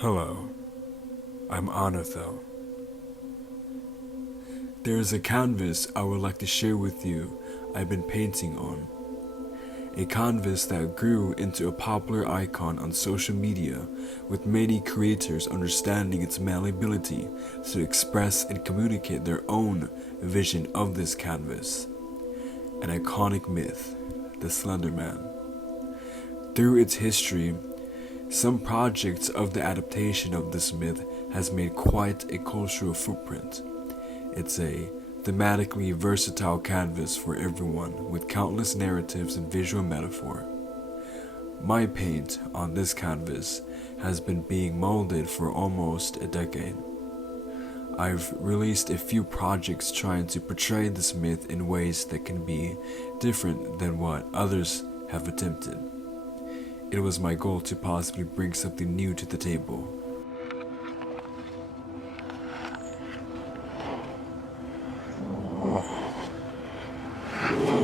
Hello, I'm Anathel. There is a canvas I would like to share with you I've been painting on. A canvas that grew into a popular icon on social media, with many creators understanding its malleability to express and communicate their own vision of this canvas. An iconic myth, the Slenderman. Through its history, some projects of the adaptation of this myth has made quite a cultural footprint. It's a thematically versatile canvas for everyone with countless narratives and visual metaphor. My paint on this canvas has been being molded for almost a decade. I've released a few projects trying to portray this myth in ways that can be different than what others have attempted. It was my goal to possibly bring something new to the table.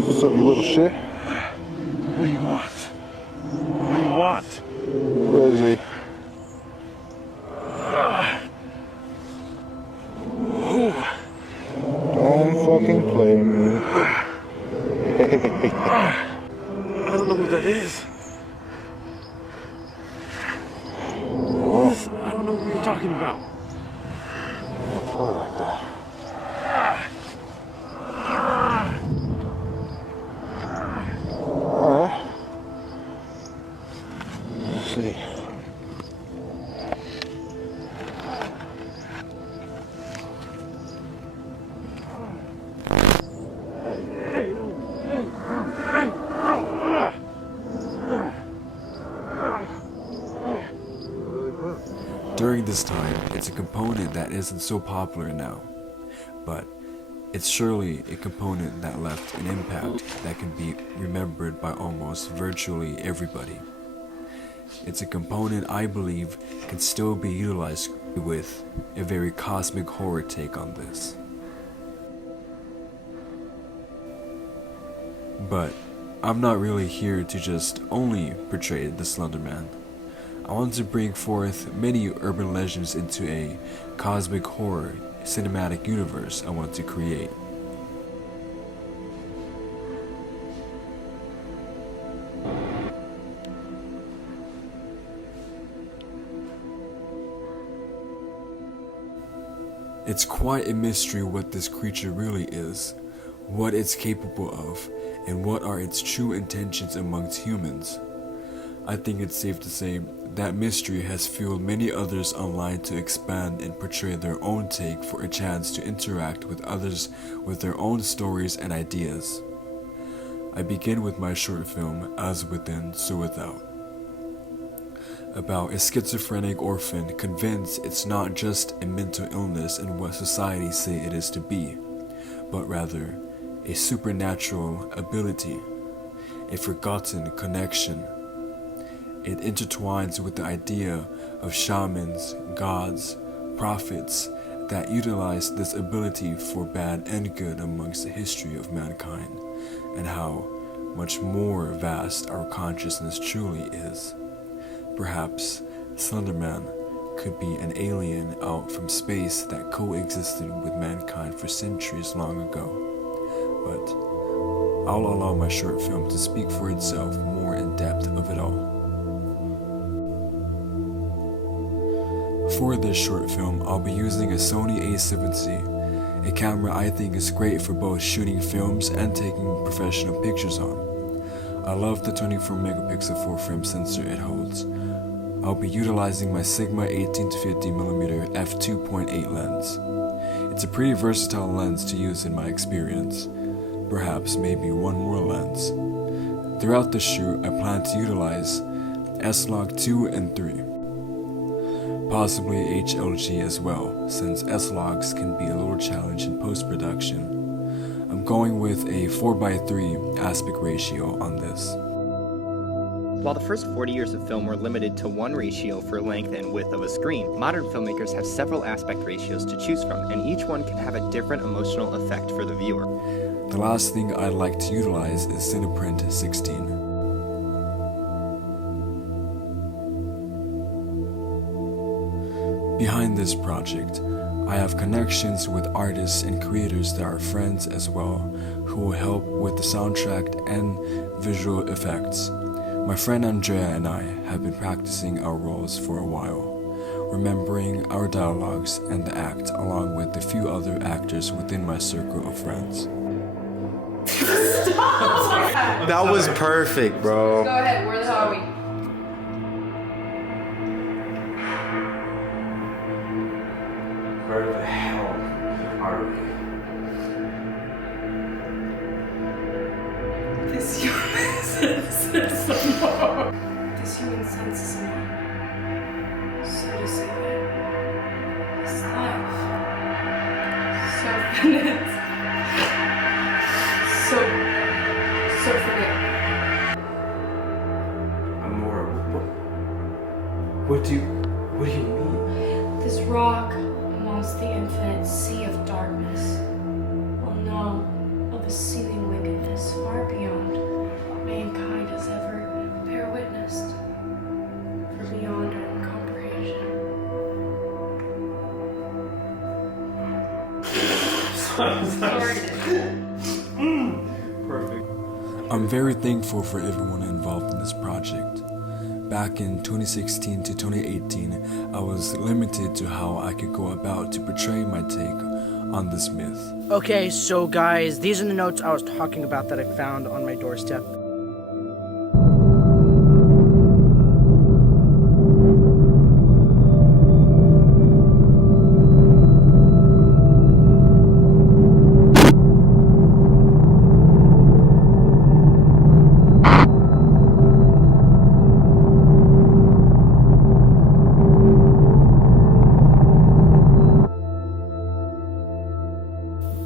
What's up, you little shit? What do you want? What do you want? Where is he? Don't fucking play me. I don't know who that is. I don't know what you're talking about. Don't play like that. Alright. Let's see. During this time, it's a component that isn't so popular now, but it's surely a component that left an impact that can be remembered by almost virtually everybody. It's a component I believe can still be utilized with a very cosmic horror take on this. But I'm not really here to just only portray the Slenderman. I want to bring forth many urban legends into a cosmic horror cinematic universe I want to create. It's quite a mystery what this creature really is, what it's capable of, and what are its true intentions amongst humans. I think it's safe to say that mystery has fueled many others online to expand and portray their own take for a chance to interact with others with their own stories and ideas. I begin with my short film, As Within, So Without, about a schizophrenic orphan convinced it's not just a mental illness and what society say it is to be, but rather a supernatural ability, a forgotten connection. It intertwines with the idea of shamans, gods, prophets that utilize this ability for bad and good amongst the history of mankind, and how much more vast our consciousness truly is. Perhaps Slenderman could be an alien out from space that coexisted with mankind for centuries long ago. But I'll allow my short film to speak for itself more in depth of it all. For this short film, I'll be using a Sony A7C, a camera I think is great for both shooting films and taking professional pictures on. I love the 24 megapixel full frame sensor it holds. I'll be utilizing my Sigma 18-50mm f2.8 lens. It's a pretty versatile lens to use in my experience, perhaps maybe one more lens. Throughout the shoot, I plan to utilize S-Log 2 and 3. Possibly HLG as well, since S-Logs can be a little challenge in post-production. I'm going with a 4:3 aspect ratio on this. While the first 40 years of film were limited to one ratio for length and width of a screen, modern filmmakers have several aspect ratios to choose from, and each one can have a different emotional effect for the viewer. The last thing I'd like to utilize is Cineprint 16. Behind this project, I have connections with artists and creators that are friends as well, who will help with the soundtrack and visual effects. My friend Andrea and I have been practicing our roles for a while, remembering our dialogues and the act along with a few other actors within my circle of friends. That was perfect, bro. Go ahead, where the hell are we? Where the hell are we? This human sense of more. This human sense is more. So to say, this life. So finite. So finite. Amora, what do you mean? This rock amongst the infinite sea of darkness will know of a seething wickedness far beyond what mankind has ever bear witnessed, for beyond our own comprehension. Perfect. I'm very thankful for everyone involved in this project. Back in 2016 to 2018, I was limited to how I could go about to portray my take on this myth. Okay, so guys, these are the notes I was talking about that I found on my doorstep.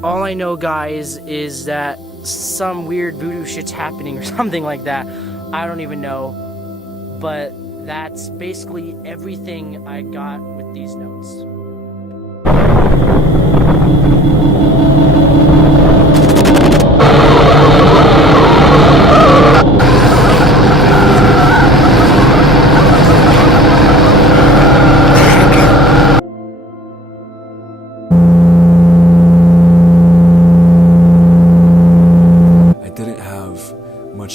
All I know, guys, is that some weird voodoo shit's happening or something like that. I don't even know. But that's basically everything I got with these notes.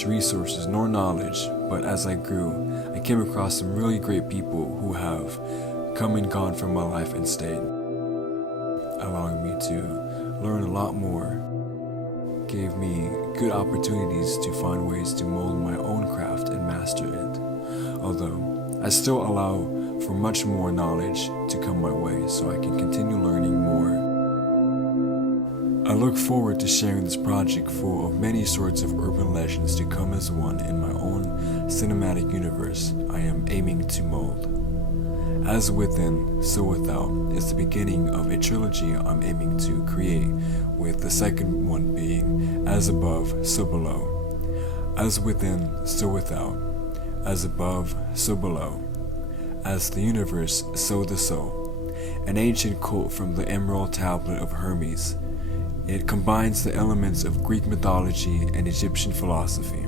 Resources nor knowledge, but as I grew, I came across some really great people who have come and gone from my life and stayed, allowing me to learn a lot more, gave me good opportunities to find ways to mold my own craft and master it, although I still allow for much more knowledge to come my way so I can continue learning more. I look forward to sharing this project full of many sorts of urban legends to come as one in my own cinematic universe I am aiming to mold. As Within, So Without is the beginning of a trilogy I'm aiming to create, with the second one being As Above, So Below. As Within, So Without. As Above, So Below. As the universe, so the soul. An ancient quote from the Emerald Tablet of Hermes. It combines the elements of Greek mythology and Egyptian philosophy.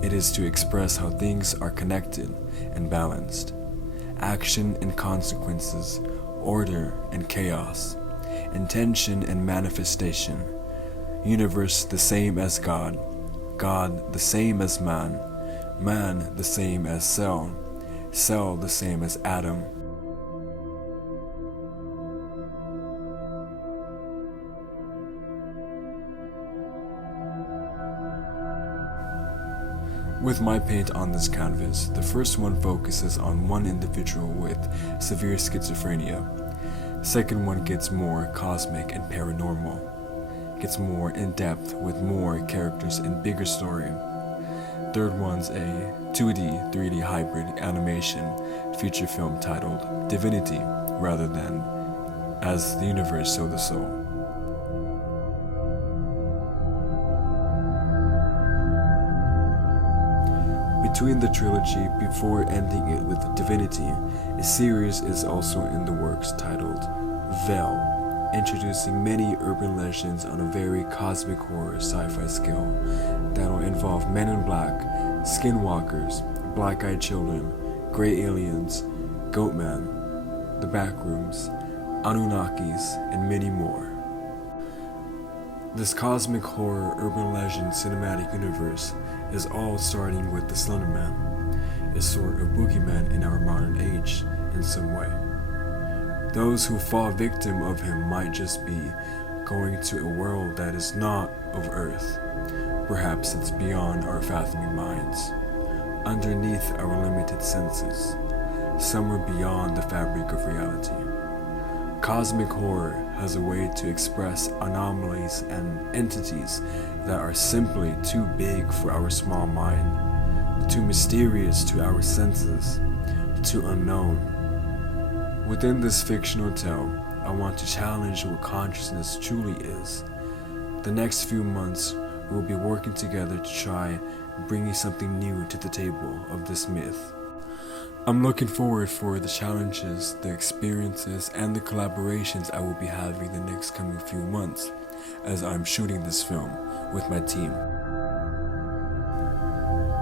It is to express how things are connected and balanced. Action and consequences, order and chaos, intention and manifestation. Universe the same as God, God the same as man, man the same as cell, cell the same as atom. With my paint on this canvas, the first one focuses on one individual with severe schizophrenia. Second one gets more cosmic and paranormal, gets more in-depth with more characters and bigger story. Third one's a 2D, 3D hybrid animation feature film titled Divinity rather than As the Universe So the Soul. Between the trilogy, before ending it with Divinity, a series is also in the works titled Veil, introducing many urban legends on a very cosmic horror sci-fi scale that'll involve men in black, skinwalkers, black-eyed children, gray aliens, Goatman, the Backrooms, Anunnakis, and many more. This cosmic horror urban legend cinematic universe is all starting with the Slenderman, a sort of boogeyman in our modern age in some way. Those who fall victim of him might just be going to a world that is not of Earth. Perhaps it's beyond our fathoming minds, underneath our limited senses, somewhere beyond the fabric of reality. Cosmic horror has a way to express anomalies and entities that are simply too big for our small mind, too mysterious to our senses, too unknown. Within this fictional tale, I want to challenge what consciousness truly is. The next few months, we'll be working together to try bringing something new to the table of this myth. I'm looking forward for the challenges, the experiences, and the collaborations I will be having the next coming few months as I'm shooting this film with my team.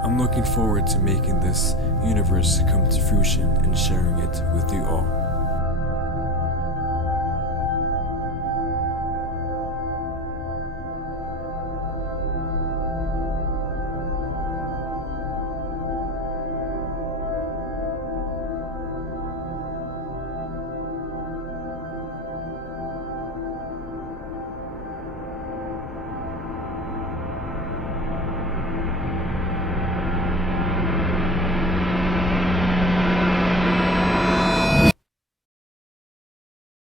I'm looking forward to making this universe come to fruition and sharing it with you all.